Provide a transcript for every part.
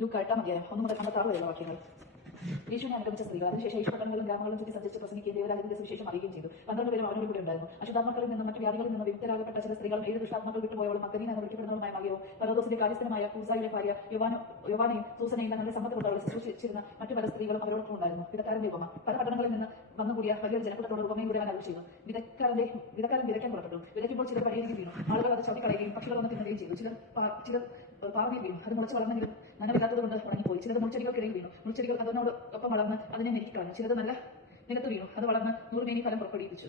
Luke എട്ടാം അധ്യായം ഒന്ന് മുതൽ അമ്പത്താറ് വരെയുള്ള വാക്യങ്ങൾ യേശുവിനെ അനുഗമിച്ച സ്ത്രീകൾ അതിനുശേഷം യേശുപട്ടണങ്ങളും ഗ്രാമങ്ങളും ചുറ്റി സഞ്ചരിച്ച് പ്രസംഗിക്കുകയും ദേവരാജ്യത്തിന്റെ സുവിശേഷം അറിയുകയും ചെയ്തു. പന്ത്രണ്ട് പേരും അവനോട് കൂടെ ഉണ്ടായിരുന്നു. അശുദ്ധാത്മാക്കളിൽ നിന്നും മറ്റു വ്യാധികളിൽ നിന്നും വിമുക്തരാകപ്പെട്ട ചില സ്ത്രീകളും ഏഴ് ദുഷ്ടാത്മാക്കൾ വിട്ടുപോയവളും മകനീന എന്ന് വിളിക്കപ്പെടുന്നവരുമായ മകയവും പരോദോസിന്റെ കാര്യസ്ഥനമായ കൂസായിലെ ഭാര്യ യുവാന യുവാനെയും സൂസനയും തങ്ങളുടെ സമ്പത്ത് കൊണ്ട് സൂക്ഷിച്ചിരുന്ന മറ്റു പല സ്ത്രീകളും അവരോടൊപ്പം ഉണ്ടായിരുന്നു. വിധക്കാരന്റെ ഉപമ. പല പട്ടണങ്ങളിൽ നിന്ന് വന്നുകൂടിയ വലിയ ജനക്കൂട്ടത്തോട് ഉപമയും കൂടെ ചെയ്തു. വിധക്കാരന്റെ വിധക്കാരൻ വിതയ്ക്കാൻ പുറപ്പെട്ടു വിതയ്ക്കുമ്പോൾ ചിലർ പടിയേറി വീണു ആളുകൾ അത് ചവിട്ടിക്കളയുകയും പക്ഷികൾ വന്ന് തിന്നുകയും ചെയ്തു. ചിലർ ചിലർ പാറയിൽ വീണു അത് മുളച്ച് വളർന്നെങ്കിലും നനവില്ലാത്തത് കൊണ്ട് ഉണങ്ങിപ്പോയി ചിലത് മുൾച്ചെടികൾക്കിടയിൽ വീണു. മുൾച്ചെടികൾ അതിനോട് ഒപ്പം വളർന്ന് അതിനെ നെരുക്കിക്കളഞ്ഞു ചിലത് നല്ല നിലത്ത് വീണു. അത് വളർന്ന് നൂറുമേനി ഫലം പുറപ്പെടുവിച്ചു.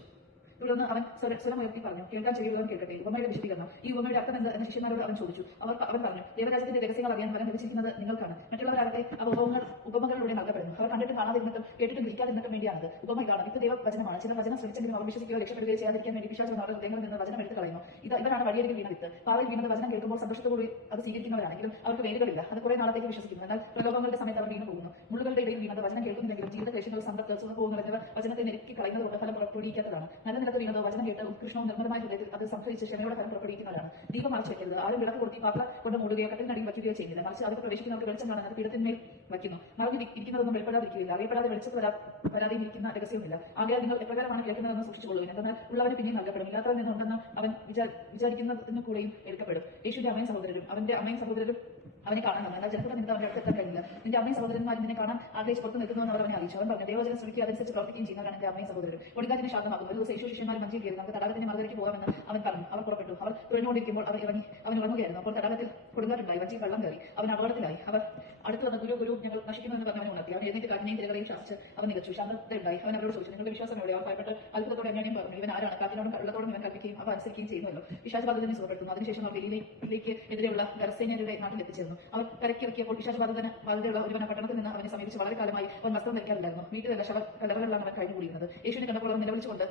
തുടർന്ന് അവൻ സ്വര- സ്വരം ഉയർത്തി പറഞ്ഞു. കേൾക്കാൻ ചെയ്യുള്ളവൻ കേൾക്കട്ടെ. ഉപമയുടെ വിശദീകരണം. ഈ ഉപമയുടെ അർത്ഥം എന്ത്? എന്ന് ശിഷ്യന്മാരോട് അവൻ ചോദിച്ചു. അവർ അവൻ പറഞ്ഞു ദേവരാജ്യത്തിന്റെ രഹസ്യങ്ങൾ അറിയാൻ ഫലം ലഭിച്ചിരിക്കുന്നത് നിങ്ങൾക്കാണ്. മറ്റുള്ളവരാകട്ടെ അവ ഉപമകൾ ഉപമകളിലൂടെ നൽകപ്പെടുന്നു. അവർ കണ്ടിട്ട് കാണാതിരുന്നിട്ടും കേട്ടിട്ടും ഗ്രഹിക്കാതിരുന്നിട്ടും വേണ്ടിയാണ് ഉപമ ഇതാണ്. ഇത് ദൈവവചനമാണ് ചില വചനം ശ്രമിച്ചെങ്കിലും അവർ വിശ്വസിക്കുകയോ രക്ഷപ്പെടുകയോ ചെയ്യാതിരിക്കാൻ വേണ്ടി പിശാചു നമ്മുടെ ഹൃദയങ്ങളിൽ നിന്ന് വചനം എടുത്ത് കളയുന്നു. ഇത് ഇവരാണ് വഴിയരികിൽ വീണ വിത്ത്. പാവയിൽ വീണത് വചനം കേൾക്കുമ്പോൾ സന്തോഷത്തോടെ അത് സ്വീകരിക്കുന്നവരാണെങ്കിലും അവർക്ക് വേരുകളില്ല. അത് കുറെ നാളത്തേക്ക് വിശ്വസിക്കുന്നു. എന്നാൽ പ്രലോഭങ്ങളുടെ സമയത്ത് അവർ വീണ് പോകുന്നു. മുള്ളുകളുടെ ഇടയിൽ വീണത് വചനം കേൾക്കുന്നില്ലെങ്കിലും ജീവിത ക്ലേശങ്ങൾ സുഖഭോഗങ്ങൾ എന്നിവ വചനത്തെ നെരുക്കി കളയുന്നത് കൊണ്ട് ഫലം പുറപ്പെടുവിക്കാത്തതാണ് നല്ല നിലത്ത് വീണത് വചനം കേട്ട് ഉത്കൃഷ്ടവും നിർമ്മലമായ ഹൃദയത്തിൽ അത് സംഭവിച്ച് ക്ഷമയോടെ ഫലം പുറപ്പെടുവിക്കുന്നവരാണ്. ദീപം മറച്ചു വെക്കരുത് ആരും വിളക്ക് കൊടുത്തി പാത്ര കൊണ്ട് മൂടുകയോ കട്ടിലിനടിയിൽ വയ്ക്കുകയോ ചെയ്യുന്നില്ല മറിച്ച് അതിൽ പ്രവേശിക്കുന്നവർക്ക് വെളിച്ചം കാണുന്നത് പീഠത്തിന്മേൽ വയ്ക്കുന്നു. മറഞ്ഞു ഇരിക്കുന്നതൊന്നും വെളിപ്പെടാതിരിക്കുകയില്ല. അറിയപ്പെടാതെ വെളിച്ചത്ത് വരാ വരാതെയും ഇരിക്കുന്ന രഹസ്യമില്ല ആകയാൽ നിങ്ങൾ എപ്രകാരമാണ് കേൾക്കുന്നതെന്ന് സൂക്ഷിച്ചുകൊള്ളുക എന്നാൽ ഉള്ളവന് പിന്നെയും നൽകപ്പെടും. ഇല്ലാത്തവരിൽ നിന്നുണ്ടെന്ന് അവൻ വിചാ- വിചാരിക്കുന്നതിന് കൂടെയും എടുക്കപ്പെടും. യേശുവിന്റെ അമ്മയും സഹോദരരും അവന്റെ അമ്മയും സഹോദരരും അവനെ കാണാൻ അവൻ എന്നാൽ ചിലപ്പോൾ നിന്നിട്ട് അവന്റെ അടുത്ത് എത്താൻ കഴിഞ്ഞില്ല നിന്റെ അമ്മയും സഹോദരന്മാരും നിന്നെ കാണാൻ ആഗ്രഹിച്ച് പുറത്ത് നിൽക്കുന്നുവെന്ന് അവർ അവനെ അറിയിച്ചു അവൻ പറഞ്ഞു ദൈവജനം ശ്രമിക്കുക അതനുസരിച്ച് പ്രവർത്തിക്കുകയും ചെയ്യുന്നവരാണ് എന്റെ അമ്മയും സഹോദരൻ കൊടുങ്കാറ്റിനെ ശാന്തമാകുന്നു. ഒരു ദിവസം ശിഷ്യന്മാർ മഞ്ചിൽ കയറി നമുക്ക് തടാകത്തിന്റെ മറുപടിക്ക് പോകാമെന്ന് അവൻ പറഞ്ഞു. അവർ പുറപ്പെട്ടു. അവർ തുഴഞ്ഞുകൊണ്ടിരിക്കുമ്പോൾ അവർ ഇറങ്ങി അവൻ ഉറങ്ങുകയായിരുന്നു. അപ്പോൾ തടാകത്തിൽ കൊടുങ്കാറ്റുണ്ടായി. മഞ്ചി വെള്ളം കയറി. അവൻ അപകടത്തിലായി. അവർ അടുത്ത് വന്ന ഗുരു ഗുരു ഞങ്ങൾ നശിക്കുന്നുവെന്ന് എന്ന് അവനെ ഉണർത്തി. അവൻ എഴുന്നേറ്റ് കാറ്റിനെയും തിരകളെയും ശാസിച്ച് അവൻ നികച്ചു. ശാന്തതയുണ്ടായി അവൻ അവരോട് ചോദിച്ചു നിങ്ങളുടെ വിശ്വാസം എവിടെ അവൻ ഭയപ്പെട്ട് അത്ഭുതത്തോടെ എങ്ങനെയും പറഞ്ഞു. ഇവൻ ആരാണ്? കാറ്റിനോടും കള്ളത്തോടും ഇവൻ കൽപ്പിക്കുകയും അവ അനുസരിക്കുകയും ചെയ്യുന്നുവല്ലോ. വിശ്വാസബാധിതനെ സുഖപ്പെടുത്തുന്നു അതിനുശേഷം അവർ ഗലീലയിലേക്ക് എതിരെയുള്ള കരസേനയുടെ നാട്ടിൽ എത്തിച്ചേർന്നു. അവർ കരക്കിറക്കിയപ്പോൾ വിശ്വാസബാധിതന് ബാധിതയുള്ള ഒരുവനെ പട്ടണത്തിൽ നിന്ന് അവനെ സമീപിച്ച് വളരെ കാലമായി അവൻ വസ്ത്രം ധരിക്കാറില്ലായിരുന്നു. വീട്ടിലല്ല ശവ കലകളിലാണ് അവൻ കഴിഞ്ഞുകൂടിയിരുന്നത്. യേശുവിനെ കണ്ടപ്പോൾ അവൻ നിലവിളിച്ചുകൊണ്ട്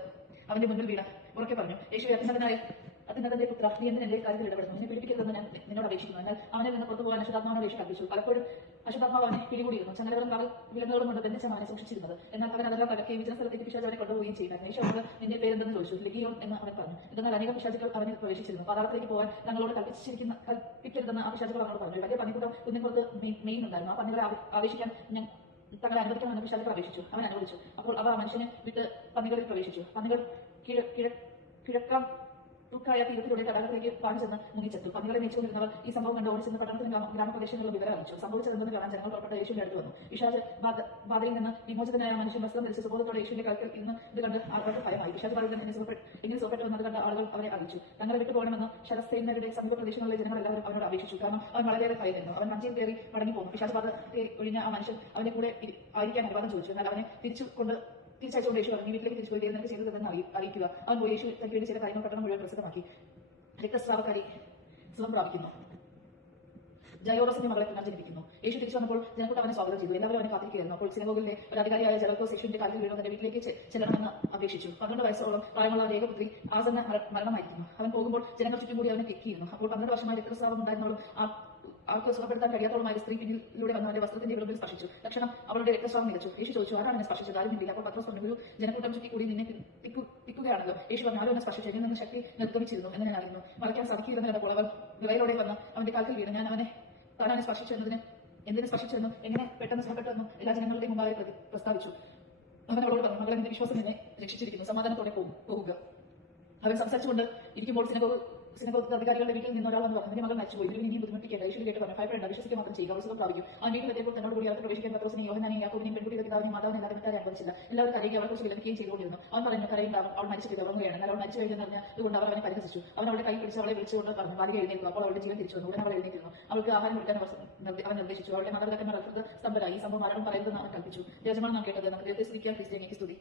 അവന്റെ മുന്നിൽ വീണ ഉറക്കെ പറഞ്ഞു യേശു അത്യുന്നതനായ അത്യുന്നതന്റെ പുത്ര നീ എന്തിനെ കാര്യത്തിൽ ഇടപെടുന്നു? നിന്നെ പിടിപ്പിക്കരുതെന്ന് ഞാൻ നിന്നോട് അപേക്ഷിക്കുന്നു. എന്നാൽ അവനെ നിന്ന് പുറത്തു പോകാൻ അശുദ്ധാത്മാവിനോട് യേശു കൽപ്പിച്ചു. പലപ്പോഴും അശുദ്ധാത്മാവ് അവനെ പിടികൂടിയിരുന്നു. ചങ്ങലകളും കാൽ വിലങ്ങുകളും കൊണ്ട് ബന്ധിച്ച അവനെ സൂക്ഷിച്ചിരുന്നത്. എന്നാൽ അവൻ അവരുടെ തകർക്കുകയും വിജന സ്ഥലത്തേക്ക് പിശാച് അവനെ കൊണ്ടുപോവുകയും യേശു അവർ നിന്റെ പേരെന്തെന്ന് ചോദിച്ചു. ലിഗിയോൺ എന്ന് അവൻ പറഞ്ഞു. എന്നാൽ അനേകം പിശാചുകൾ അവനെ പ്രവേശിച്ചിരുന്നു. പാതാളത്തിലേക്ക് പോകാൻ തങ്ങളോട് കൽപ്പിച്ചിരിക്കുന്ന കൽപ്പിക്കരുതെന്ന് ആ പിശാചുകൾ അവനോട് പറഞ്ഞു. വലിയ പന്നിക്കൂട്ടം കുന്നിപ്പുറത്ത് മെയിൻ ഉണ്ടായിരുന്നു ആ പണികളെ ആവ- ആവേശിക്കാൻ തങ്ങളെ അനുവദിക്കണമെന്ന് പിശാചുകൾ അപേക്ഷിച്ചു. അവൻ അനുവദിച്ചു. അപ്പോൾ അവ മനുഷ്യനെ വിട്ട് പന്നികളിൽ പ്രവേശിച്ചു. പന്നികൾ കിഴ കിഴ കിഴക്കാം തൂക്കായ തീരത്തിലൂടെ തടാകത്തിലേക്ക് പാടി ചെന്ന് മുങ്ങിച്ചെത്തു. പന്നികളെ മേച്ചുകൊണ്ടിരുന്നവർ ഈ സംഭവം കണ്ട് ഓടിച്ചെന്ന് പട്ടണത്തിന് ഗ്രാമ- ഗ്രാമപ്രദേശങ്ങളിലും വിവരം അറിയിച്ചു. സംഭവിച്ചതെന്ന് കാണാൻ ജനങ്ങൾ പുറപ്പെട്ട യേശുവിന്റെ അടുത്ത് വന്നു. വിശാജ് ബാധയിൽ നിന്ന് വിമോചിതനായ മനുഷ്യൻ വസ്ത്രം ധരിച്ച് സുബോധത്തോടെ യേശുവിന്റെ കാൽക്കൽ ഇന്ന് ഇത് കണ്ട് ആളുകൾക്ക് ഭയമായി. വിശാജ് ബാധയിൽ എങ്ങനെ സുഖപ്പെട്ടു എങ്ങനെ സുഖപ്പെട്ടു എന്നത് കണ്ട ആളുകൾ അവരെ അറിയിച്ചു. തങ്ങളെ വിട്ടു പോകണമെന്ന് ശരസേനരുടെ സമീപ പ്രദേശങ്ങളിലെ ജനങ്ങളെല്ലാവരും അവനോട് അപേക്ഷിച്ചു. കാരണം അവൻ വളരെയേറെ ഭയമായിരുന്നു അവൻ മഞ്ചിയിൽ കയറി മടങ്ങി പോകും വിശാജ് ബാധ ഒഴിഞ്ഞ ആ മനുഷ്യൻ അവന്റെ കൂടെ ആയിരിക്കാൻ അനുവാദം ചോദിച്ചു. എന്നാൽ അവനെ തിരിച്ചു കൊണ്ട് തിരിച്ചയച്ചുകൊണ്ട് യേശു പറഞ്ഞു വീട്ടിലേക്ക് തിരിച്ചു പോയി നിനക്ക് ചെയ്തതെന്ന് അറിയി- അറിയിക്കുക. അവൻ പോയി യേശു തനിക്ക് വേണ്ടി ചില കാര്യങ്ങൾ പട്ടണം മുഴുവൻ പ്രസിദ്ധമാക്കി രക്തസ്രാവക്കാരി സുഖം പ്രാപിക്കുന്നു. ജയോറസിന്റെ മകളെ പുനർജനിപ്പിക്കുന്നു. യേശു തിരിച്ചു വന്നപ്പോൾ ജനക്കൂട്ടം അവനെ സ്വാഗതം ചെയ്തു. എല്ലാവരും അവനെ കാത്തിരിക്കുകയായിരുന്നു. അപ്പോൾ സിനഗോഗിലെ ഒരു അധികാരിയായ ജലക്കോസ് യേശുവിന്റെ കാലിൽ വീണു തന്റെ വീട്ടിലേക്ക് ചെല്ലണമെന്ന് അപേക്ഷിച്ചു. പന്ത്രണ്ട് വയസ്സോളം പ്രായമുള്ള ഒരു ഏകപുത്രി ആസന്ന മര- മരണമായിരിക്കുന്നു. അവൻ പോകുമ്പോൾ ജനങ്ങൾ ചുറ്റും കൂടി അവനെ കെക്കിയിരുന്നു അപ്പോൾ പന്ത്രണ്ട് വർഷമായി രക്തസ്രാവം ഉണ്ടായിരുന്നോളും ആ ആൾക്ക് സുഖപ്പെടുത്താൻ കഴിയാത്തോളമായ ഒരു സ്ത്രീ പിന്നിലൂടെ വന്ന് അവന്റെ വസ്ത്രത്തിന്റെ വിളമ്പിൽ സ്പർശിച്ചു. ലക്ഷണം അവളുടെ രക്തസ്രാവം നിലച്ചു. യേശു ചോദിച്ചു ആരാണ് എന്നെ സ്പർശിച്ചത്? ആരും ഇല്ല അപ്പോൾ പത്രോസ് പറഞ്ഞു ഒരു ജനക്കൂട്ടം ചുറ്റി കൂടി നിന്നെ തിക്കു- തിക്കുകയാണല്ലോ യേശു പറഞ്ഞു ആരും എന്നെ സ്പർശിച്ചു എന്നിൽ നിന്ന് ശക്തി നിർഗമിച്ചിരുന്നു. എന്ന് ഞാൻ അറിയുന്നു. മറയ്ക്കാൻ സാധിക്കില്ലെന്ന് കണ്ടപ്പോൾ അവൻ വിളയിലൂടെ വന്ന് അവന്റെ കാൽക്കൽ വീണ്. ഞാൻ അവനെ താനാണ് സ്പർശിച്ചു എന്നതിന് എന്തിനെ സ്പർശിച്ചെന്നും എങ്ങനെ പെട്ടെന്ന് സുഖപ്പെട്ടെന്നും എല്ലാ ജനങ്ങളുടെയും മുമ്പാകെ പ്രസ്താവിച്ചു. അവൻ അവളോട് പറഞ്ഞു മകളെ നിന്റെ വിശ്വാസം നിന്നെ രക്ഷിച്ചിരിക്കുന്നു. സമാധാനത്തോടെ പോകും പോവുക അവൻ സംസാരിച്ചുകൊണ്ട് ഇരിക്കുമ്പോൾ സിനഗോഗ് സിനഗോഗ് അധികാരികളുടെ വീട്ടിൽ നിന്ന് ഒരാൾ വന്ന് പറഞ്ഞു നിന്റെ മകൾ മരിച്ചുപോയി. ഇതിൽ ഇനിയും ബുദ്ധിമുട്ടിക്കേണ്ട. യേശു കേട്ട് പറഞ്ഞു ഭയപ്പെടേണ്ട. വിശ്വസിക്കുക മാത്രം ചെയ്യുക. അവസരം പ്രാപിക്കും. ആ വീട്ടിലെത്തിയപ്പോൾ തന്നോട് കൂടി അവർക്ക് പ്രവേശിക്കാൻ പത്രോസിനെയും യോഹനാനെയും യാക്കോബിനെയും പെൺകുട്ടിയുടെ പിതാവിനെയും മാതാവിനെ എല്ലാവരും മറ്റാരെ അനുവദിച്ചില്ല. എല്ലാവരും കരയുക അവളെ കുറിച്ച് വിലക്കുകയും ചെയ്തുകൊണ്ടിരുന്നു. അവൻ പറഞ്ഞു കരയുണ്ട അവൾ മരിച്ചിട്ട് ഉറങ്ങുകയാണ് എന്നാൽ അവൾ മരിച്ചു കഴിഞ്ഞെന്ന് പറഞ്ഞാൽ അതുകൊണ്ട് അവർ അവനെ പരിഹസിച്ചു. അവൻ അവളുടെ കൈ പിടിച്ച് അവളെ വിളിച്ചുകൊണ്ട് പറഞ്ഞു ബാലിക എഴുന്നേൽക്കും അപ്പോൾ അവളുടെ ജീവൻ തിരിച്ചു വന്നു. ഉടനെ അവൾ എഴുന്നേറ്റിരുന്നു അവൾക്ക് ആഹാരം കൊടുക്കാൻ അവൻ നിർദ്ദേശിച്ചു. അവളുടെ മാതാപിതാക്കന്മാർ അത്ര സ്തംഭരായി. സംഭവം ആരോടും പറയുന്നത് അവൻ കൽപ്പിച്ചു. രാജമാണ് നാം കേട്ടത്. നമുക്ക് ദൈവത്തെ സ്തുതിക്കാൻ ക്രിസ്ത്യാനിക്ക് സ്തുതി.